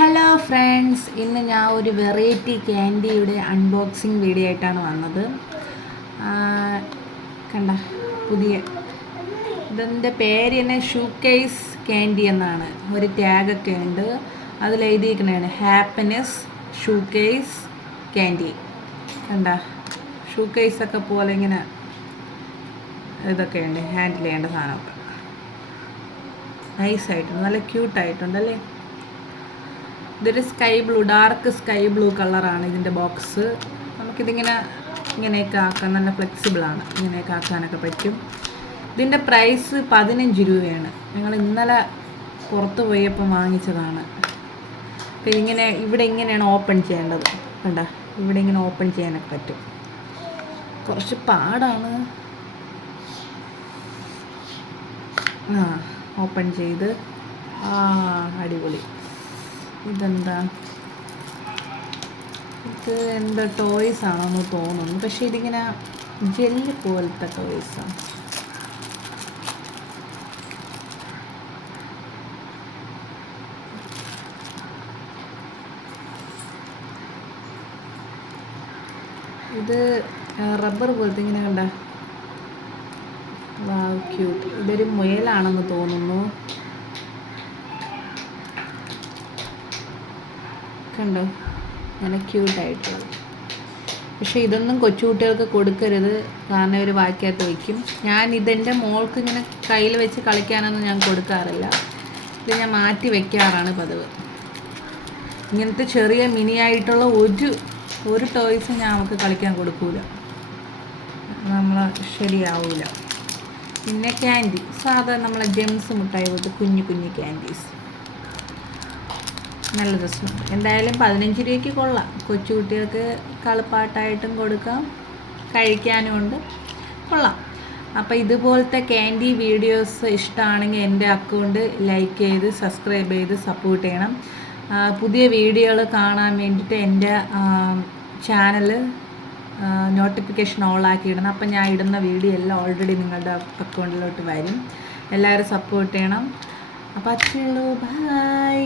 Hello friends, ഇന്ന് ഞാൻ ഒരു വെറൈറ്റി ക്യാൻഡിയുടെ അൺബോക്സിങ് വീഡിയോ ആയിട്ടാണ് വന്നത്. കണ്ട പുതിയ ഇതിൻ്റെ പേര് തന്നെ ഷൂ കേസ് ക്യാൻഡി എന്നാണ്. ഒരു ടാഗൊക്കെ ഉണ്ട്, അതിൽ എഴുതിയിരിക്കുന്നതാണ് ഹാപ്പിനെസ് ഷൂ കേസ് ക്യാൻഡി. കണ്ട ഷൂ കേസൊക്കെ പോലെ ഇങ്ങനെ ഇതൊക്കെ ഉണ്ട്, ഹാൻഡിൽ ചെയ്യേണ്ട സാധനമൊക്കെ നൈസായിട്ടുണ്ട്, നല്ല ക്യൂട്ടായിട്ടുണ്ടല്ലേ. ഇതൊരു sky blue, dark sky blue കളറാണ് ഇതിൻ്റെ ബോക്സ്. ഇങ്ങനെയൊക്കെ ആക്കാൻ നല്ല ഫ്ലെക്സിബിളാണ്, ഇങ്ങനെയൊക്കെ ആക്കാനൊക്കെ പറ്റും. ഇതിൻ്റെ പ്രൈസ് 15 രൂപയാണ്. ഞങ്ങൾ ഇന്നലെ പുറത്ത് പോയപ്പോൾ വാങ്ങിച്ചതാണ്. അപ്പോൾ ഇവിടെ ഇങ്ങനെയാണ് ഓപ്പൺ ചെയ്യേണ്ടത്. കണ്ട ഇവിടെ ഇങ്ങനെ ഓപ്പൺ ചെയ്യാനൊക്കെ പറ്റും. കുറച്ച് പാടാണ്. ഓപ്പൺ ചെയ്ത് അടിപൊളി. ഇതെന്താ, ഇത് എന്താ ടോയ്സ് ആണെന്ന് തോന്നുന്നു, പക്ഷെ ഇതിങ്ങനെ ജെല്ല് പോലത്തെ ടോയ്സാണ്. ഇത് റബ്ബർ പോലത്തെ ഇങ്ങനെ കണ്ട, വാവ് ക്യൂട്ട്. ഇതൊരു മുയലാണെന്ന് തോന്നുന്നു. കണ്ടോ, നല്ല ക്യൂട്ടായിട്ടുള്ളത്. പക്ഷേ ഇതൊന്നും കൊച്ചുകുട്ടികൾക്ക് കൊടുക്കരുത്, കാരണം ഇവർ വായിക്കകത്ത് വയ്ക്കും. ഞാൻ ഇതെൻ്റെ മോൾക്ക് ഇങ്ങനെ കയ്യിൽ വെച്ച് കളിക്കാനൊന്നും ഞാൻ കൊടുക്കാറില്ല. ഇത് ഞാൻ മാറ്റി വയ്ക്കാറാണ് പതിവ്. ഇങ്ങനത്തെ ചെറിയ മിനി ആയിട്ടുള്ള ഒരു ടോയ്സും ഞാൻ അവൾക്ക് കളിക്കാൻ കൊടുക്കൂല, ശരിയാവില്ല. പിന്നെ ക്യാൻഡി, സാധാരണ നമ്മളെ ജെംസ് മിഠായി പോലത്തെ കുഞ്ഞു കുഞ്ഞു ക്യാൻഡീസ്, നല്ല രസമുണ്ട്. എന്തായാലും 15 രൂപയ്ക്ക് കൊള്ളാം. കൊച്ചുകുട്ടികൾക്ക് കളിപ്പാട്ടായിട്ടും കൊടുക്കാം, കഴിക്കാനും ഉണ്ട്, കൊള്ളാം. അപ്പോൾ ഇതുപോലത്തെ ക്യാൻഡി വീഡിയോസ് ഇഷ്ടമാണെങ്കിൽ എൻ്റെ അക്കൗണ്ട് ലൈക്ക് ചെയ്ത് സബ്സ്ക്രൈബ് ചെയ്ത് സപ്പോർട്ട് ചെയ്യണം. പുതിയ വീഡിയോകൾ കാണാൻ വേണ്ടിയിട്ട് എൻ്റെ ചാനൽ നോട്ടിഫിക്കേഷൻ ഓൾ ആക്കിയിടണം. അപ്പം ഞാൻ ഇടുന്ന വീഡിയോ എല്ലാം ഓൾറെഡി നിങ്ങളുടെ അക്കൗണ്ടിലോട്ട് വരും. എല്ലാവരും സപ്പോർട്ട് ചെയ്യണം. അപ്പോൾ അത്രയേ ഉള്ളൂ, ബൈ.